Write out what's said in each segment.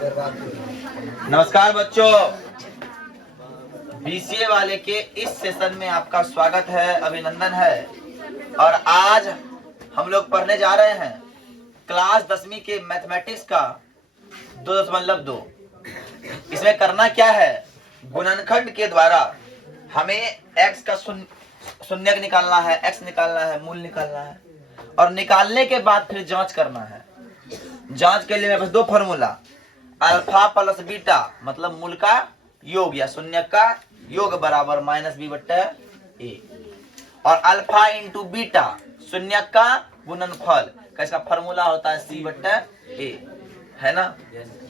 नमस्कार बच्चों, बीसीए वाले के इस सेशन में आपका स्वागत है, अभिनंदन है। और आज हम लोग पढ़ने जा रहे हैं क्लास 10वीं के मैथमेटिक्स का 2.2। इसमें करना क्या है, गुणनखंड के द्वारा हमें x का शून्यक निकालना है, x निकालना है, मूल निकालना है और निकालने के बाद फिर जांच करना है। जांच के लिए मेरे पास दो फॉर्मूला, अल्फा प्लस बीटा मतलब मूल का योग या शून्य का योग बराबर -b बट्टा a, और अल्फा इंटू बीटा शून्य का गुणनफल का इसका फॉर्मूला होता है c बट्टा a, है ना।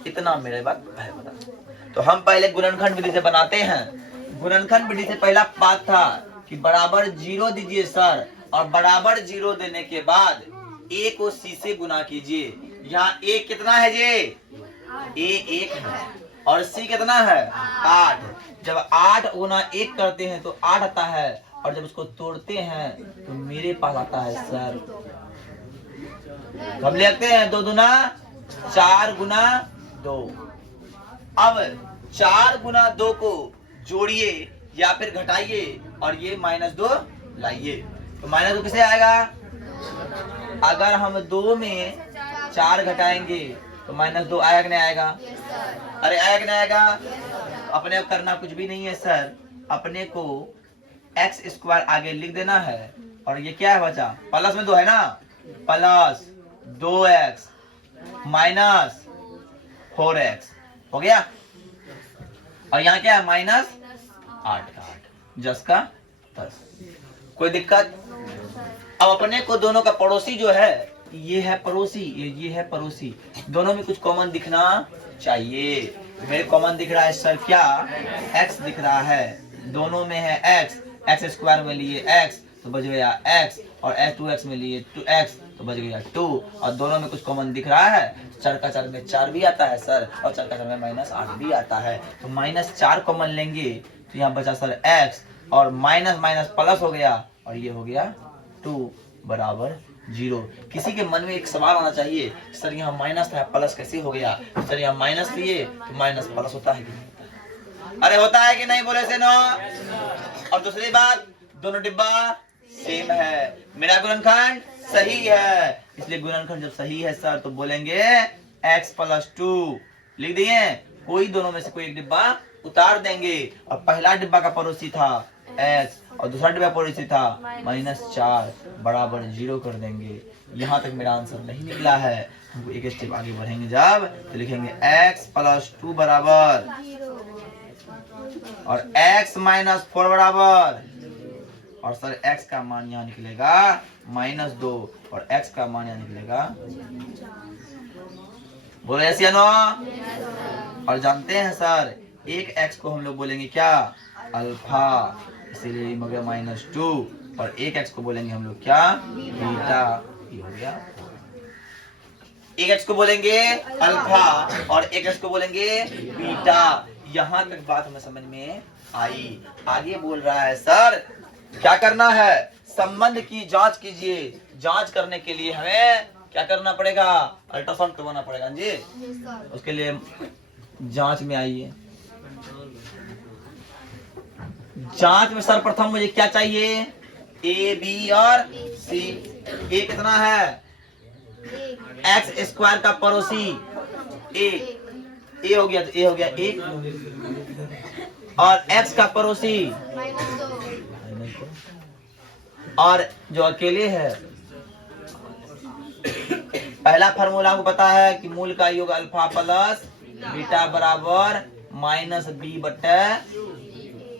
इतना मेरे बात है बता। तो हम पहले गुणनखंड विधि से बनाते हैं। गुणनखंड विधि से पहला बात था कि बराबर 0 दीजिए सर, और बराबर 0 देने के बाद a को c से गुना कीजिए। यहाँ a कितना है जी, a 1 है और c कितना है 8। जब 8 गुना 1 करते हैं तो 8 आता है, और जब उसको तोड़ते हैं तो मेरे पास आता है सर, हम लिखते हैं 2 दूना 4 गुना 2। अब 4 गुना 2 को जोड़िए या फिर घटाइए और ये -2 लाइए, तो -2 किसे आएगा। अगर हम 2 में 4 घटाएंगे तो -2 आएगा कि नहीं आएगा। अरे आएगा कि नहीं आएगा। अपने को करना कुछ भी नहीं है सर, अपने को x² आगे लिख देना है, और ये क्या है बचा, प्लस में 2 है ना, प्लस 2x माइनस 4x हो गया, और यहाँ क्या है -8 का 8 10 का 10। कोई दिक्कत। अब अपने को दोनों का पड़ोसी जो है, ये है पड़ोसी, ये है पड़ोसी, दोनों में कुछ कॉमन दिखना चाहिए। मेरे कॉमन दिख रहा है सर क्या, x दिख रहा है, दोनों में है x² में लिए x तो बच गया x, और 2x में लिए 2x तो बच गया 2, और दोनों में कुछ कॉमन दिख रहा है। 4 का 4 में 4 भी आता है सर, और 4 का 4 में -8 भी आता है, तो -4 कॉमन लेंगे तो यहाँ बचा सर x, और माइनस माइनस प्लस हो गया, और ये हो गया 2 बराबर 0। किसी के मन में एक सवाल आना चाहिए, सर यहाँ माइनस था प्लस कैसे हो गया, सर यहाँ माइनस लिए तो माइनस प्लस होता है कि नहीं। अरे होता है कि नहीं, बोले से नो। और दूसरी बात, दोनों डिब्बा सेम है, मेरा गुणनखंड सही है, इसलिए गुणनखंड जब सही है सर तो बोलेंगे x + 2 लिख दिए। कोई दोनों में से कोई एक डिब्बा उतार देंगे, और पहला डिब्बा का पड़ोसी था x और दूसरा डिब्बा पड़ोसी था -4 बराबर 0 कर देंगे। यहाँ तक मेरा आंसर नहीं निकला है, हमको एक स्टेप आगे बढ़ेंगे जब तो लिखेंगे x + 2 बराबर, और x - 4 बराबर, और सर x का मान यहाँ निकलेगा -2 और x का मान यहाँ निकलेगा, बोलो यस या नो। और जानते हैं सर एक x को हम लोग बोलेंगे क्या, अल्फा, इसीलिए हो गया -2, और एक x को बोलेंगे हम लोग क्या, बीटा, ये हो गया। एक x को बोलेंगे अल्फा और एक x को बोलेंगे बीटा। यहाँ तक बात हमें समझ में आई। आगे बोल रहा है सर क्या करना है, संबंध की जांच कीजिए। जांच करने के लिए हमें क्या करना पड़ेगा, अल्ट्रासाउंड करवाना पड़ेगा जी। उसके लिए जांच में आइए। जांच में सर्वप्रथम मुझे क्या चाहिए, a b और c। a कितना है, x² का पड़ोसी a हो गया, तो a हो गया 1, और x का पड़ोसी और जो अकेले है। पहला फार्मूला आपको पता है कि मूल का योग अल्फा प्लस बीटा बराबर -b बट्टा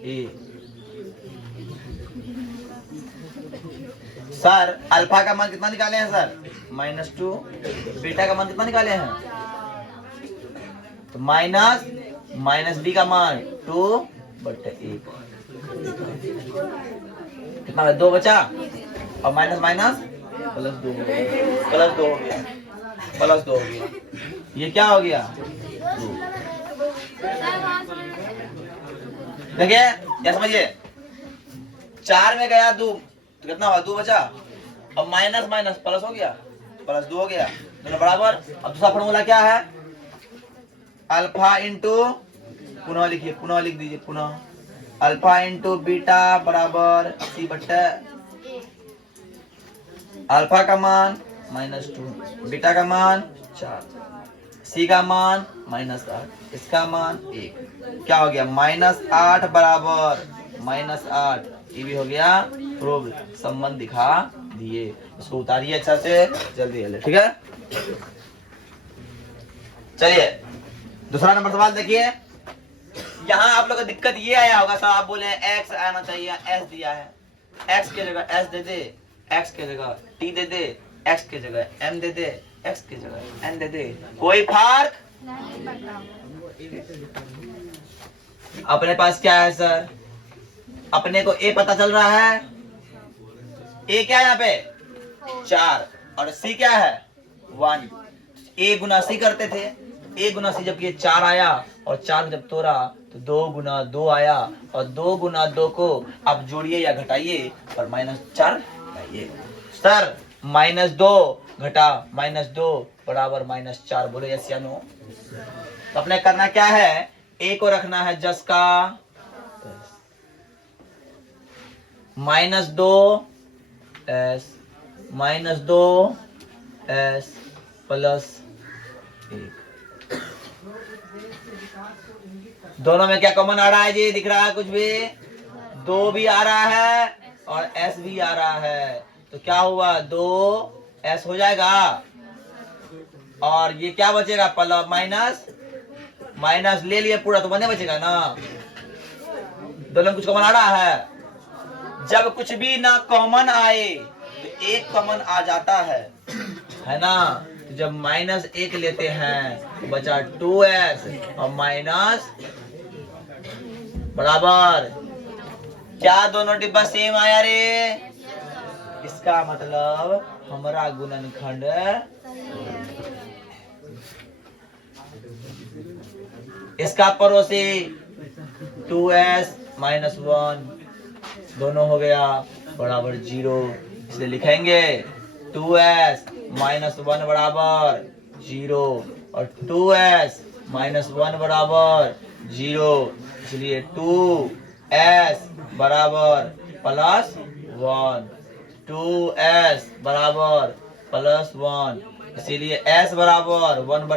a। सर अल्फा का मान कितना निकाले हैं सर, -2, बीटा का मान कितना निकाले हैं, तो -b का मान 2 बट्टा 1, कितना 2 बचा, और माइनस माइनस +2 हो गया, +2 हो गया, ये क्या हो गया 2। देखिए क्या समझिए, 4 में गया 2 तो कितना हुआ, 2 बचा, और माइनस माइनस प्लस हो गया, +2 हो गया, दोनों बराबर। अब दूसरा फॉर्मूला क्या है, अल्फा इंटू, पुनः लिखिए, पुनः लिख दीजिए, पुनः अल्फा इंटू बीटा बराबर सी बट्टा अल्फा का मान -2, बीटा का मान 4, सी का मान -8, इसका मान 1। क्या हो गया? -8 बराबर -8। ये भी हो गया प्रूव, संबंध दिखा दिए। इसको उतारिए अच्छा से, जल्दी जल्दी, ठीक है। चलिए दूसरा नंबर सवाल देखिए। यहाँ आप लोग को दिक्कत ये आया होगा, साहब बोले x आना चाहिए, s दिया है, x के जगह s दे दे, x के जगह t दे दे, x के जगह m दे दे, x के जगह n दे दे, कोई फर्क नहीं पड़ता। अपने पास क्या है सर? अपने को a पता चल रहा है, a क्या है यहाँ पे 4 और c क्या है 1। a गुना c करते थे, a गुना c जब ये 4 आया और 4 जब तोड़ा तो 2 गुना 2 आया और 2 गुना 2 को आप जोड़िए या घटाइए और -4 लाइए। सर -2 घटा -2 बराबर -4, बोले यस या नो। तो अपने करना क्या है, a को रखना है जस का -2s -2s प्लस 1। दोनों में क्या कॉमन आ रहा है जी? दिख रहा है कुछ भी? 2 भी आ रहा है और s भी आ रहा है, तो क्या हुआ 2s हो जाएगा और ये क्या बचेगा प्लस माइनस ले लिए पूरा तो बने बचेगा ना। दोनों में कुछ कॉमन आ रहा है। जब कुछ भी ना कॉमन आए तो एक कॉमन आ जाता है ना। तो जब -1 लेते हैं तो बचा 2s और माइनस बराबर क्या दोनों डिब्बा सेम आया रे? इसका मतलब हमारा गुणनखंड इसका पड़ोसी 2s -1 दोनों हो गया बराबर 0, इसलिए लिखेंगे 2s -1 बराबर 0 और 2s -1 बराबर 0, इसलिए 2s बराबर +1, 2s बराबर +1, इसीलिए s बराबर 1/,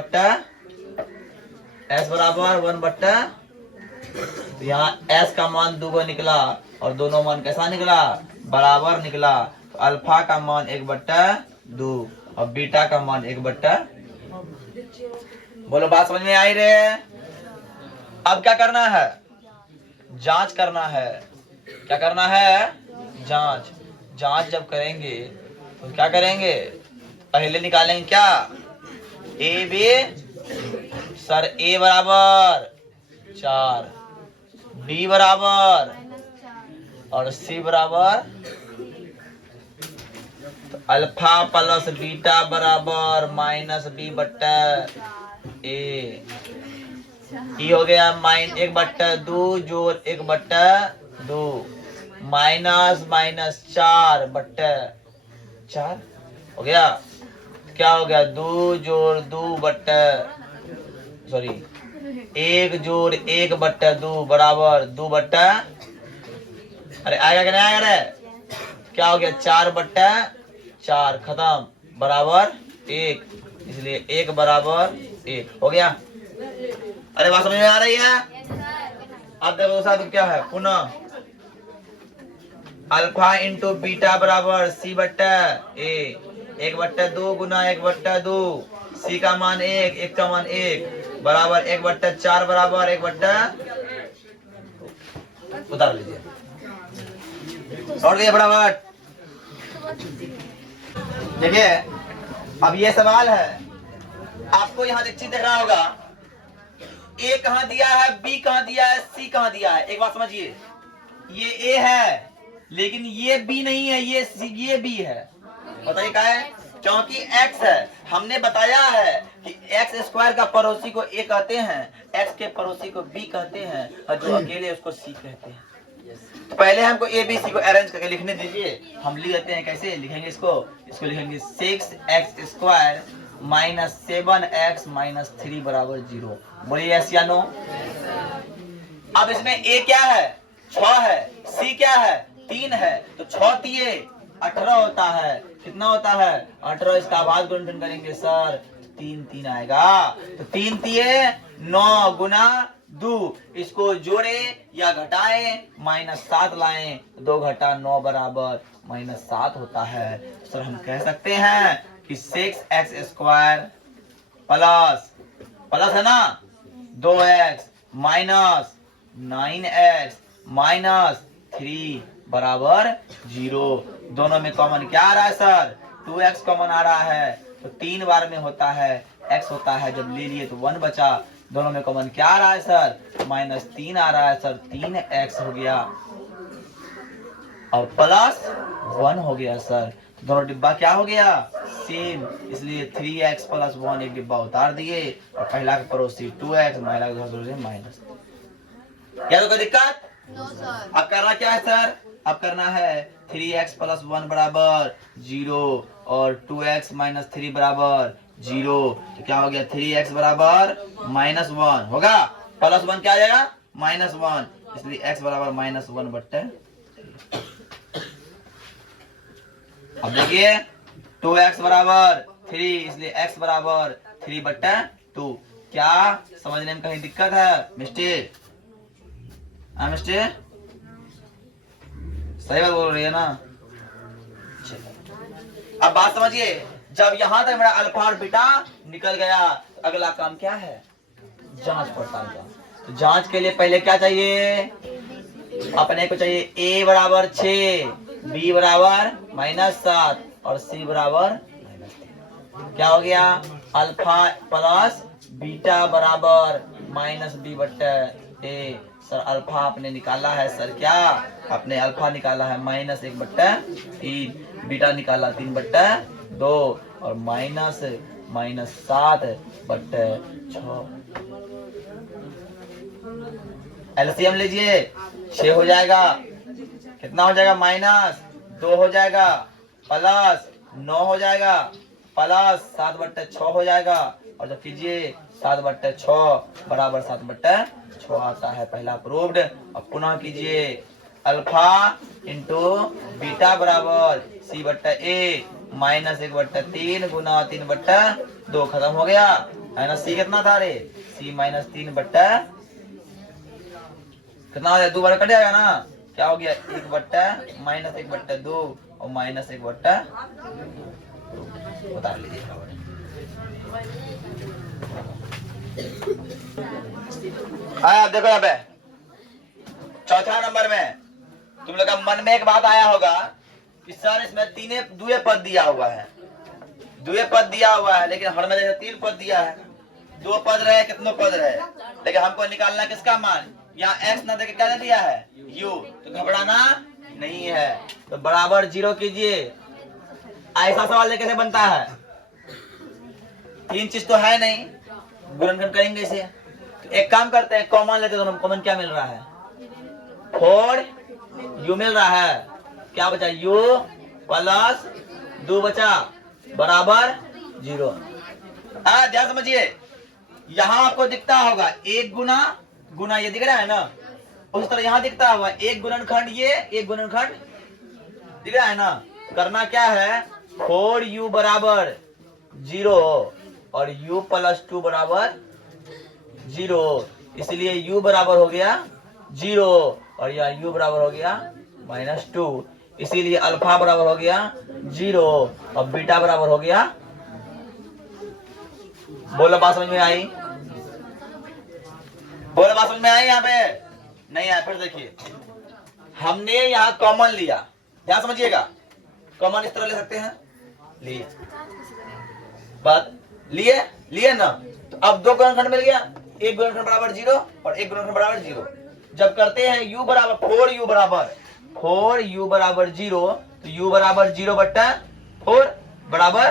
तो यहाँ s का मान 2 निकला और दोनों मान कैसा निकला? बराबर निकला। तो अल्फा का मान 1/2 और बीटा का मान 1/। बोलो बात समझ में आई रे? अब क्या करना है? जांच करना है। क्या करना है? जांच जब करेंगे तो क्या करेंगे? पहले निकालेंगे क्या? ए बी, सर ए बराबर 4, बी बराबर और सी बराबर, तो अल्फा प्लस बीटा बराबर -b/a। ये हो गया -1/2 जोड़ 1/2 -4/4 हो गया। क्या हो गया? 2 जोड़ 1 जोड़ 1/2 बराबर 2/, अरे आएगा कि नहीं आएगा रे? क्या हो गया? 4/4 खत्म बराबर 1, इसलिए 1 बराबर 1 हो गया। अरे बात समझ में आ रही है? अब देखो साथ क्या है, पुनः अल्फा इंटू बीटा बराबर c/a, 1/2 गुना 1/2, c का मान 1, 1 का मान 1 बराबर 1/4 बराबर 1/, उतार लीजिए और ये फटाफट। देखिए अब ये सवाल है, आपको यहाँ एक चीज देख रहा होगा, ए कहाँ दिया है, बी कहाँ दिया है, सी कहाँ दिया है। एक बात समझिए, ये ए है लेकिन ये बी नहीं है, ये सी, ये बी है। बताइए क्या है? क्योंकि x है। हमने बताया है कि x² का पड़ोसी को a कहते हैं, x के पड़ोसी को b कहते हैं और जो अकेले उसको c कहते हैं। तो पहले हमको a b c को अरेंज करके लिखने दीजिए। हम लिख लेते हैं, कैसे लिखेंगे इसको? इसको लिखेंगे 6x² -7x-3 बराबर 0। बोलिए यस या नो। अब इसमें ए क्या है 6 है, सी क्या है 3 है, तो 6 तिये 18 होता है। कितना होता है 18। इसका भाग गुणनखंड करेंगे सर 3 3 आएगा, तो 3 तिये 9 गुना 2। इसको जोड़े या घटाएं -7 लाएं, 2 घटा 9 बराबर -7 होता है। सर हम कह सकते हैं कि 6x² प्लस है ना 2x माइनस 9x माइनस 3 बराबर 0। दोनों में कॉमन क्या आ रहा है सर 2x कॉमन आ रहा है, तो 3 बार में होता है x होता है, जब ले लिए तो 1 बचा। दोनों में कॉमन क्या आ रहा है सर -3 आ रहा है सर, 3x हो गया और प्लस 1 हो गया सर। दोनों डिब्बा क्या हो गया सेम, इसलिए 3x + 1 एक डिब्बा उतार दिए और पहला का पड़ोसी 2x, महिला का पड़ोसी माइनस। क्या तो कोई दिक्कत नो सर। अब करना क्या है सर, अब करना है 3x + 1 बराबर 0 और 2x - 3 बराबर 0। तो क्या हो गया 3x बराबर -1 होगा, +1 क्या आ जाएगा -1, इसलिए x बराबर -1/। अब देखिए 2x बराबर 3, इसलिए x बराबर 3/2। क्या समझने में कहीं दिक्कत है मिस्टेक? मिस्टेक सही बात बोल रही है ना। अब बात समझिए, जब यहां तक मेरा अल्फा और बीटा निकल गया, तो अगला काम क्या है जांच पड़ताल का। तो जांच के लिए पहले क्या चाहिए अपने को चाहिए a बराबर 6, b बराबर -7 और c बराबर -3। क्या हो गया अल्फा प्लस बीटा बराबर -b/a। सर अल्फा आपने निकाला है सर, क्या आपने अल्फा निकाला है -1/3, बीटा निकाला 3/2 और -7/6। एलसीएम लीजिए 6 हो जाएगा, कितना हो जाएगा -2 हो जाएगा, +9 हो जाएगा, +7/6 हो जाएगा, और जब कीजिए 7/6 बराबर 7/6 आता है, पहला प्रूव्ड। अब पुनः कीजिए अल्फा इंटू बीटा बराबर c/a -1/3 गुना 3/2 खत्म हो गया है ना। c कितना था रे c -3 कितना हो जाएगा 2 बार कट जाएगा ना, क्या हो गया 1/-1/2 और -1/2 बता लीजिए। हाँ देखो यहाँ पे चौथा नंबर में तुम लोग का मन में एक बात आया होगा कि सर इसमें दुए पद दिया हुआ है, दुए पद दिया हुआ है, लेकिन हर में जैसे 3 पद दिया है, 2 पद रहे कितनों पद रहे, लेकिन हमको निकालना किसका मान, यहाँ x ना देके क्या दे दिया है u, तो घबराना नहीं है। तो बराबर 0 कीजिए। ऐसा सवाल कैसे बनता है, 3 चीज तो है नहीं, गुणनखंड करेंगे इसे। तो एक काम करते हैं कॉमन लेते हैं, दोनों कॉमन क्या मिल रहा है 4u मिल रहा है, क्या बचा u प्लस 2 बचा बराबर 0। ध्यान समझिए, यहाँ आपको दिखता होगा 1 गुना ये दिख रहा है ना, उस तरह यहाँ दिखता होगा 1 गुणनखंड, ये 1 गुणनखंड दिख रहा है ना। करना क्या है 4u बराबर 0 और u + 2 बराबर 0, इसलिए u बराबर हो गया 0 और यह u बराबर हो गया -2, इसीलिए अल्फा बराबर हो गया 0 और बीटा बराबर हो गया। बोलो बात समझ में आई, बोलो बात समझ में आई, यहाँ पे नहीं आया फिर देखिए, हमने यहाँ कॉमन लिया, ध्यान समझिएगा, कॉमन इस तरह ले सकते हैं, लिए बात लिए ना। तो अब 2 गुणनखंड मिल गया, 1 गुणनखंड बराबर 0 और 1 गुणनखंड बराबर 0। जब करते हैं u बराबर 4u बराबर 0, तो u बराबर 0/4 बराबर,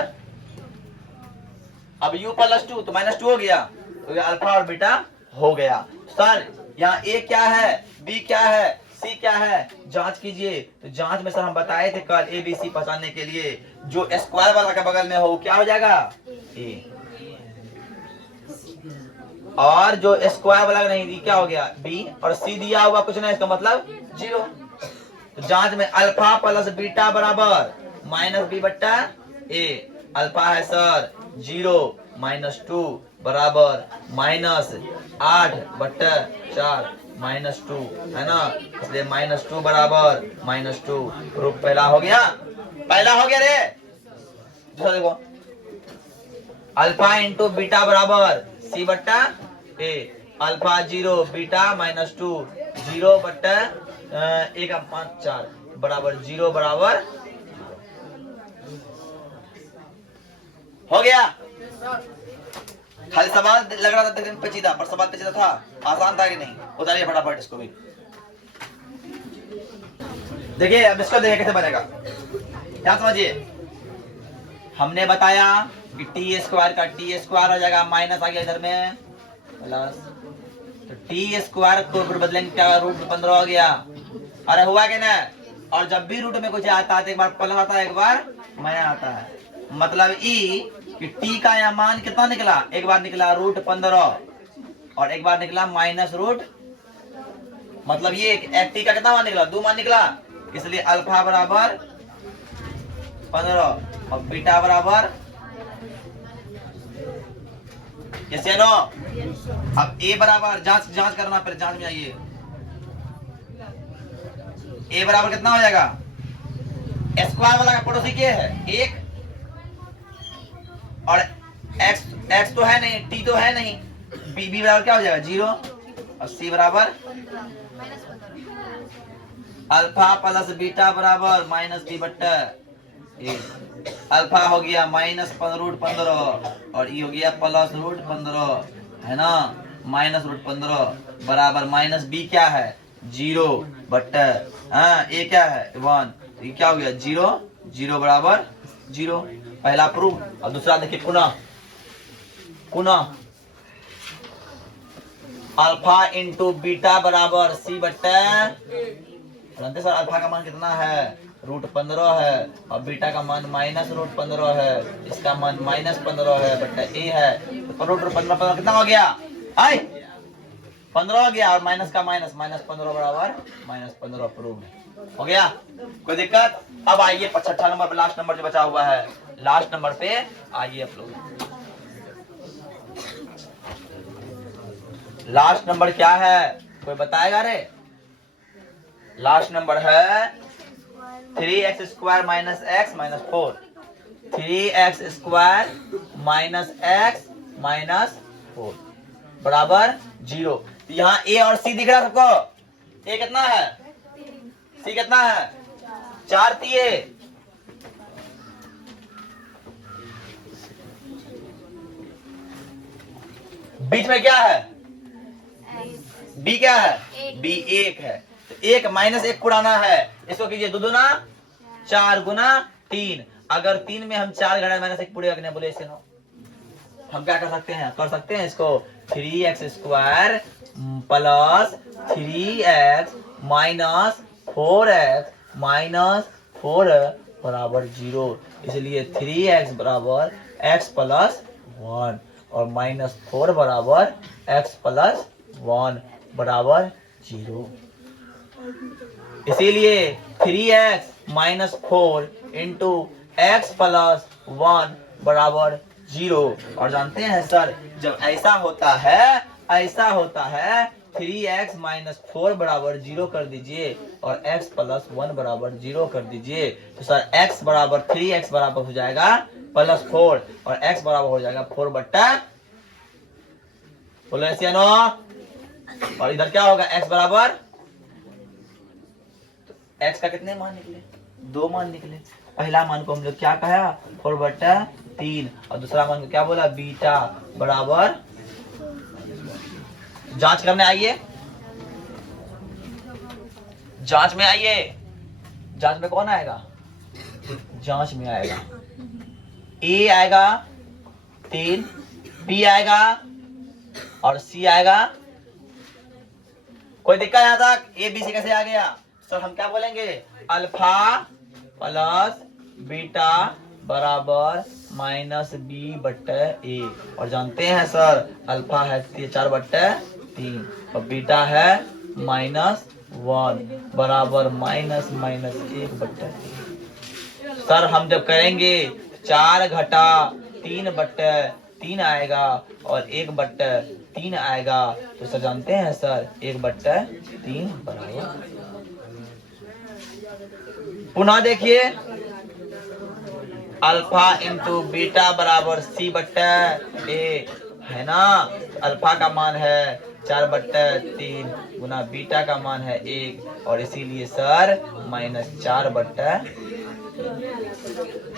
अब u + 2 तो -2 हो गया, तो ये अल्फा और बीटा हो गया। सर यहाँ a क्या है, b क्या है, सी क्या है जांच कीजिए। तो जांच में सर हम बताए थे कल ए बी सी पहचानने के लिए जो स्क्वायर वाला के बगल में हो क्या हो जाएगा ए, और जो स्क्वायर वाला नहीं दी क्या हो गया बी, और सी दिया हुआ कुछ नहीं इसका मतलब 0। तो जांच में अल्फा प्लस बीटा बराबर माइनस बी बट्टा ए। अल्फा है सर 0 -2 बराबर -8/4 -2 है ना, इसलिए -2 बराबर -2 प्रूफ पहला हो गया रे। दूसरा देखो अल्फा इंटू बीटा बराबर सी बट्टा ए। अल्फा 0 बीटा -2 0/1/4 बराबर 0 बराबर हो गया। खाली सवाल लग रहा था लेकिन पेचीदा, पर सवाल पेचीदा था, आसान था कि नहीं? उतारिए फटाफट इसको भी। देखिए अब इसको देखिए कैसे बनेगा, क्या समझिए। हमने बताया कि टी स्क्वायर का टी स्क्वायर हो जाएगा, माइनस आ गया इधर में प्लस, तो टी स्क्वायर को बदलेंगे क्या रूट 15 हो गया। अरे हुआ कि ना। और जब भी रूट में कुछ आता है तो एक बार प्लस आता है एक बार माइनस आता है, मतलब ई कि टी का यहाँ मान कितना निकला, एक बार निकला रूट 15 और एक बार निकला माइनस रूट, मतलब ये टी का कितना मान निकला 2 मान निकला, इसलिए अल्फा बराबर 15 और बीटा बराबर यस या नो। अब ए बराबर जांच करना, फिर जांच में आइए। ए बराबर कितना हो जाएगा, स्क्वायर वाला का पड़ोसी क्या है 1 और x तो है नहीं, t तो है नहीं, b बराबर क्या हो जाएगा 0 और c बराबर अल्फा प्लस बीटा बराबर -b बट्टा ए। अल्फा हो गया -√15 और ये हो गया +√15 है ना, -√15 बराबर -b क्या है 0 बट्टा ए क्या है 1, तो ये क्या हो गया 0 बराबर 0, पहला प्रूफ। और दूसरा देखिए पुनः अल्फा इंटू बीटा बराबर सी बट्टा, जानते सर अल्फा का मान कितना है √15 है और बीटा का मान -√15 है, इसका मान -15 है बट्टा ए है, तो √15 कितना हो गया 15 हो गया, और माइनस का माइनस -15 बराबर -15 प्रूफ हो गया। कोई दिक्कत? अब आइए 65 नंबर पे, लास्ट नंबर जो बचा हुआ है, लास्ट नंबर पे आइए आप लोग। लास्ट नंबर क्या है कोई बताएगा रे? लास्ट नंबर है 3x² - x - 4, 3x² - x - 4 बराबर 0। यहाँ a और c दिख रहा सबको, a कितना है c कितना है 4 तिये, बीच में क्या है b क्या है b 1 है, तो 1 - 1 पुराना है, इसको कीजिए 2 दूना 4 गुना 3, अगर 3 में हम 4 घटा -1 पूरे करने बोले इसे नो, हम क्या कर सकते हैं इसको 3x² plus 3x minus 4x - 4 बराबर 0, इसलिए 3x बराबर x प्लस 1 और -4 बराबर x प्लस 1 बराबर 0, इसीलिए 3x - 4 इंटू x प्लस 1 बराबर 0। और जानते हैं सर जब ऐसा होता है 3x - 4 बराबर 0 कर दीजिए और x प्लस 1 बराबर 0 कर दीजिए, तो सर x बराबर 3x बराबर हो जाएगा +4 और x बराबर हो जाएगा 4 बट्टा, बोलो ऐसे या नो। और इधर क्या होगा x बराबर, तो x का कितने मान निकले 2 मान निकले, पहला मान को हम लोग क्या कहा 4 बट्टा 3 और दूसरा मान को क्या बोला बीटा बराबर, जांच करने आइए, जांच में आइए, जांच में कौन आएगा, जांच में आएगा ए आएगा 3, बी आएगा और सी आएगा कोई दिक्कत यहाँ तक? ए बी सी कैसे आ गया सर? हम क्या बोलेंगे? अल्फा प्लस बीटा बराबर माइनस बी बट्टे ए। और जानते हैं सर अल्फा है 4/3 और बीटा है -1 बराबर -1/3। सर हम जब करेंगे 4 घटा 3/3 आएगा और 1/3 आएगा, तो सर जानते हैं सर 1/3 बराबर। पुनः देखिए अल्फा इंटू बीटा बराबर c/a है ना। अल्फा का मान है 4/3 गुना बीटा का मान है 1 और इसीलिए सर -4/3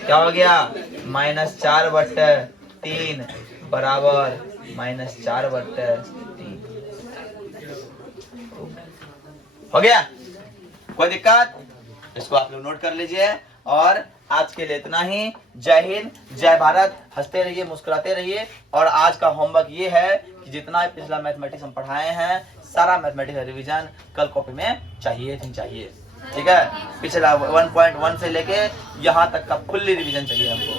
क्या हो गया? -4/3 बराबर -4/3 हो गया। कोई दिक्कत? इसको आप लोग नोट कर लीजिए। और आज के लिए इतना ही। जय हिंद, जय भारत। हंसते रहिए, मुस्कुराते रहिए। और आज का होमवर्क ये है कि जितना पिछला मैथमेटिक्स हम पढ़ाए हैं सारा मैथमेटिक्स रिवीजन कल कॉपी में चाहिए। ठीक है, पिछला 1.1 से लेके यहाँ तक का फुल्ली रिवीजन चाहिए हमको।